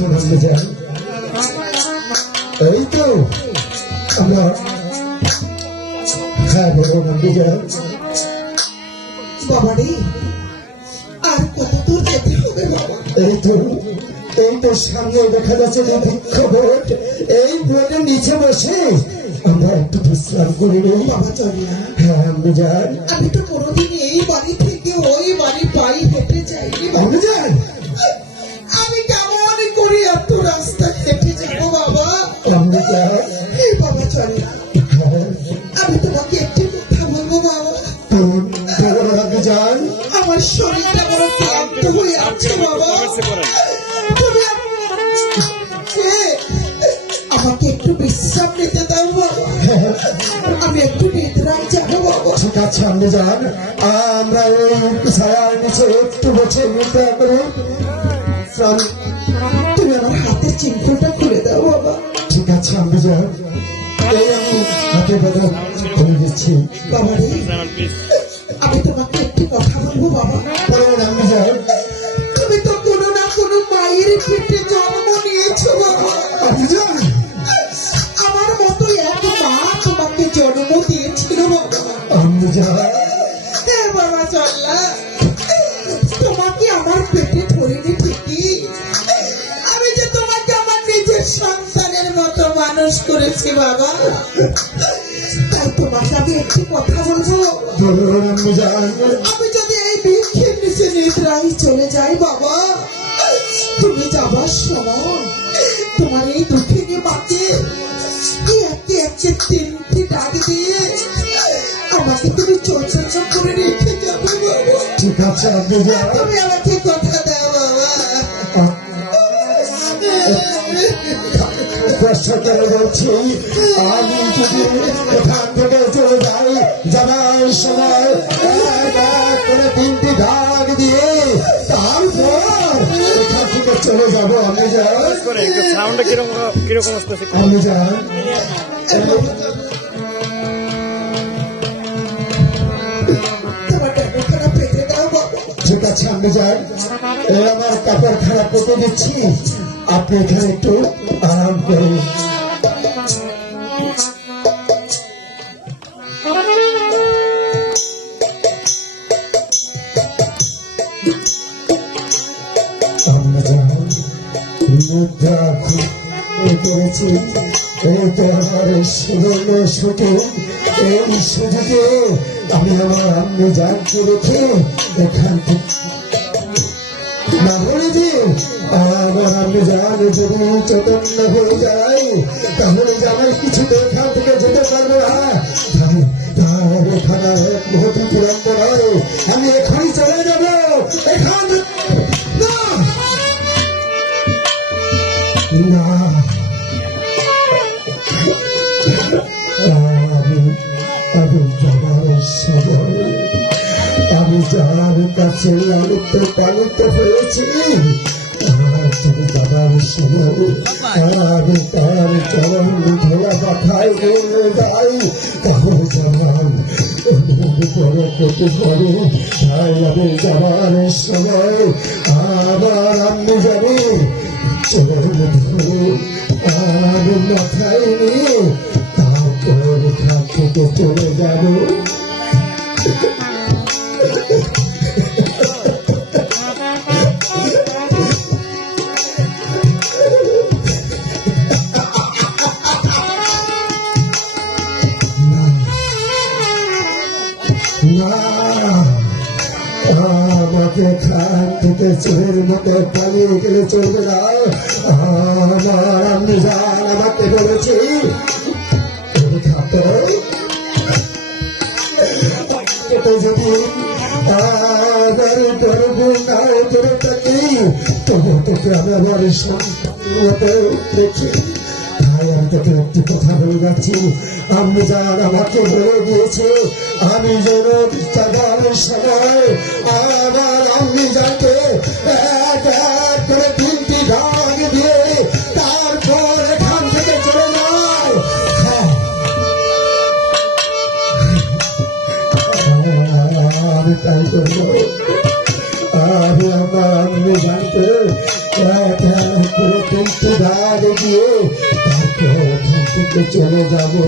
শোনাতে যাই এই তো আমরা হ্যাঁ বলো নন্দী যাই বাবা রে আর কত দূর যেতে হবে বাবা? এই তো সামনে দেখা যাচ্ছে যে বৃক্ষ বোট এই বোটের নিচে বসে আমরা একটু বিশ্রাম করে নেই বাবা চলে না। হ্যাঁ আমি যাই আমি তো কোনোদিন এই বাড়ি থেকে ওই বাড়ি পাই হেঁটে যাইনি বাবা। আমি যাই আমি কেমন করে এত রাস্তা হেঁটে যাবো বাবা? আমি যাই এই বাবা চলে না। আমি তোমাকে একটু কথা বলবো বাবা। আমি যাই আমার শরীরটা বড় ক্লান্ত হয়ে আছে বাবা। তুমি আমাকে একটু বিশ্রাম নিতে দাও বাবা। আমি একটু নিদ্রায় যাবো বাবা। ঠিক আছে আপনি যান আমরা ওই ছায়ার নিচে একটু বসে নিতে করি তুমি আমার হাতের চিন্তাটা খুলে দাও বাবা। ঠিক আছে আপনি যান এই আমি হাতে কথা বলে দিচ্ছি বাবা রে আমি তোমাকে একটি কথা বলবো বাবা। বলুন আপনি যান তুমি তো কোনো না কোনো মায়ের পেটে জন্ম নিয়েছো বাবা। আপনি যান আমার মতো এক মা তোমাকে জন্ম দিয়েছিল বাবা। আপনি যান হ্যাঁ বাবা চল্লা তোমাকে আমার পেটে ধরিনি ঠিকই আমি যে তোমাকে আমার নিজের সন্তানের মতো মানুষ করেছি বাবা। তাই তোমাকে আমি একটি কথা বলবো। বলুন আপনি যান আমি যদি এই বৃক্ষের নিচে নিদ্রায় চলে যাই বাবা তুমি যাবার সময় তোমার এই দুঃখিনী মাকে একে একে তিনটি ডাক দিয়ে আমাকে তুমি চোখ করে রেখে যাবে বাবা। ঠিক আছে আপনি যান তুমি আমাকে কথা দাও বাবা। কষ্ট করে বলছি আমি যদি এখান থেকে চলে যাই যাবার সময় এক এক করে তিনটি ডাক দিয়ে তারপর এখান থেকে চলে যাবো আমি যাই সাউন্ডটা কিরকম আসতেছে আমি যাই তোমার কাপড় খারাপ পেতে দাও বাবা। ঠিক আছে আমি যাই এই আমার কাপড় খারাপ পেতে দিচ্ছি আপনি এখানে একটু আরাম করুন আমরা যাই মুদ্রা করেছি এই তো আমার সুবর্ণ সুযোগ এই সুযোগে আমি আমার আম্মু জানকে রেখে এখান থেকে না বলে যে আমার আম্মু জান যদি চৈতন্য হয়ে যায় তাহলে যে আমার কিছুতে এখান থেকে যেতে পারবো না তার এখানে বহুটি বিলম্ব নয় আমি এখনই চলে যাবো এখান না না আমি যাবার সময় আমি যার কাছে লালিত পালিত হয়েছি তুমি যাবার সময় আমি তার চরণ ধরা পাঠাই বলে যাই তাহলে যাবার বড় কত বড় তাই আমি যাবার সময় আবার আমি যাবো চোখের মধ্যে আমি মাথায় নিয়ে তারপর এখান থেকে চলে যাবো আমাকে খান থেকে চোরের মতো পালিয়ে গেলে চলবে না আমার আমি জান আমাকে বলেছি যদি তবু তোকে আমি আমার দেখি আমি তোকে একটি কথা বলে যাচ্ছি আমি যার আমাকে বলে দিয়েছে আমি যেন যাবার সময় আমার আমি যাকে এক এক করে তিনটি ডাক দিয়ে তারপর এখান থেকে চলে যায় আমি তাই করবো আমি আমার আমি জানতে এক এক করে তিনটে দাঁড় দিয়ে তারপর ওখান থেকে চলে যাবো।